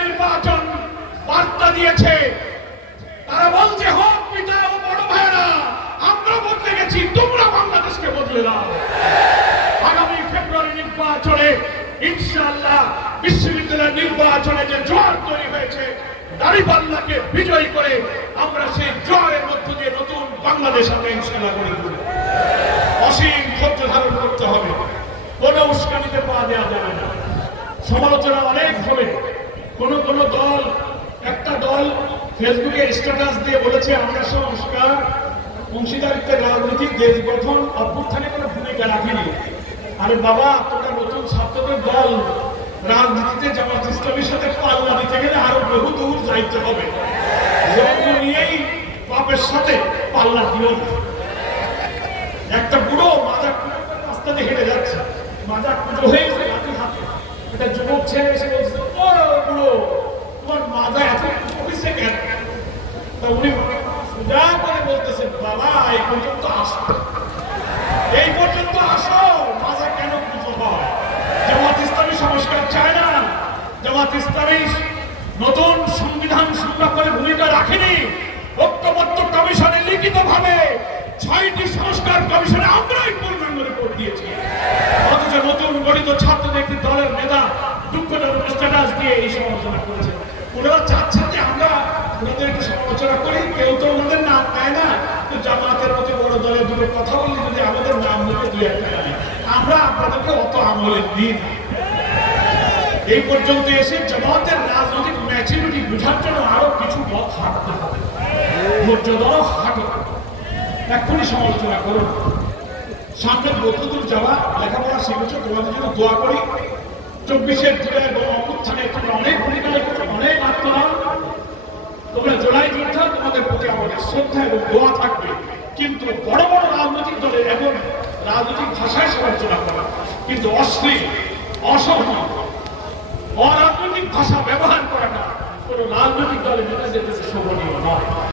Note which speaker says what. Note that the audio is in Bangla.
Speaker 1: নির্বাচন বার্তা দিয়েছে। তারা বলছে, হোক পিতা ও বড় ভাইরা আমরা বদলে গেছি, তোমরা বাংলাদেশকে বদলে দাও। আগামী ফেব্রুয়ারি নির্বাচনে ইনশাআল্লাহ বিশ্ববিদ্যালয়ের নির্বাচনে যে জোয়ার তৈরি হয়েছে দাঁড়িপাল্লাকে বিজয়ী করে আমরা সেই জোয়ারের মধ্য দিয়ে নতুন বাংলাদেশ আমরা ইনশাআল্লাহ গড়ে তুলব। অসীম ধৈর্য ধারণ করতে হবে। কোনো উস্কানিতে পা দেওয়া যাবে না। সমালোচনা অনেক কোন কোন দল, একটা দল ফেসবুকে স্ট্যাটাস দিয়ে বলেছে, আমরা সংস্কার, অংশীদারিত্বের রাজনীতির দেশ গঠন, অভ্যুত্থানে কোনো ভূমিকা রাখিনি। আরে বাবা, তোমরা নতুন ছাত্রদের দল, রাজনীতিতে জামাত ইসলামের সাথে পাল্লা দিতে গেলে আরও বহু দূর যাইতে হবে। নিয়েই বাপের সাথে পাল্লা দিও একটা বুড়ো মাজা রাস্তা দিয়ে হেঁটে যাচ্ছে। মাজা পুজো হয়েছে লাঠি হাতে। একটা যুবক ছেলে এসে বলছে ও বুড়ো তোমার মাজা এত অফিসে কেন তা উনি সোজা করে বলতেছেন, বাবা, এই পর্যন্ত আসো। এই পর্যন্ত আসো। মাজা কেন পুজো হয়? জামাত ইসলামী সংস্কার চায় না। জামাত ইসলামী নতুন সংবিধান সংরক্ষণের ভূমিকা রাখেনি। ঐক্যবদ্ধ কমিশনে লিখিত ভাবে ছয়টি সংস্কার কমিশনে আমরাই পূর্ণাঙ্গ রিপোর্ট দিয়েছি। অথচ নতুন গঠিত ছাত্রদের একটি দলের নেতা দুঃখজনক স্ট্যাটাস দিয়ে এই সমালোচনা করেছে ওনারা চাচ্ছেন যে আমরা ওনাদেরকে সমালোচনা করি, কেউ তো ওনাদের নাম পায় না তো জামাতের মতো বড় দলের দুটো কথা বললে যদি আমাদের নাম ধরে দুই একটা গালি আমরা আপনাদেরকে অত আমলের দিই না। এই পর্যন্ত এসে জামাতের রাজনৈতিক ম্যাচুরিটি বোঝার জন্য আরও কিছু পথ হাঁটতে হবে। ধৈর্য ধরো হাঁটো। এক্ষুনি সমালোচনা করো সামনে বহুদূর যাওয়া, লেখাপড়া শিখেছো, তোমাদের জন্য দোয়া করি। চব্বিশের জুলাই এবং অভ্যুত্থানে তোমরা অনেক ভূমিকা রেখেছো, অনেক আত্মদান তোমরা জোলাই যোদ্ধা, তোমাদের প্রতি আমাদের শ্রদ্ধা এবং দোয়া থাকবে। কিন্তু বড় বড় রাজনৈতিক দলের এবং রাজনৈতিক ভাষায় সমালোচনা করা, কিন্তু অশ্লীল অসহন অরাজনৈতিক ভাষা ব্যবহার করাটা কোনো রাজনৈতিক দলের নেতাদের কাছে শোভনীয় নয়।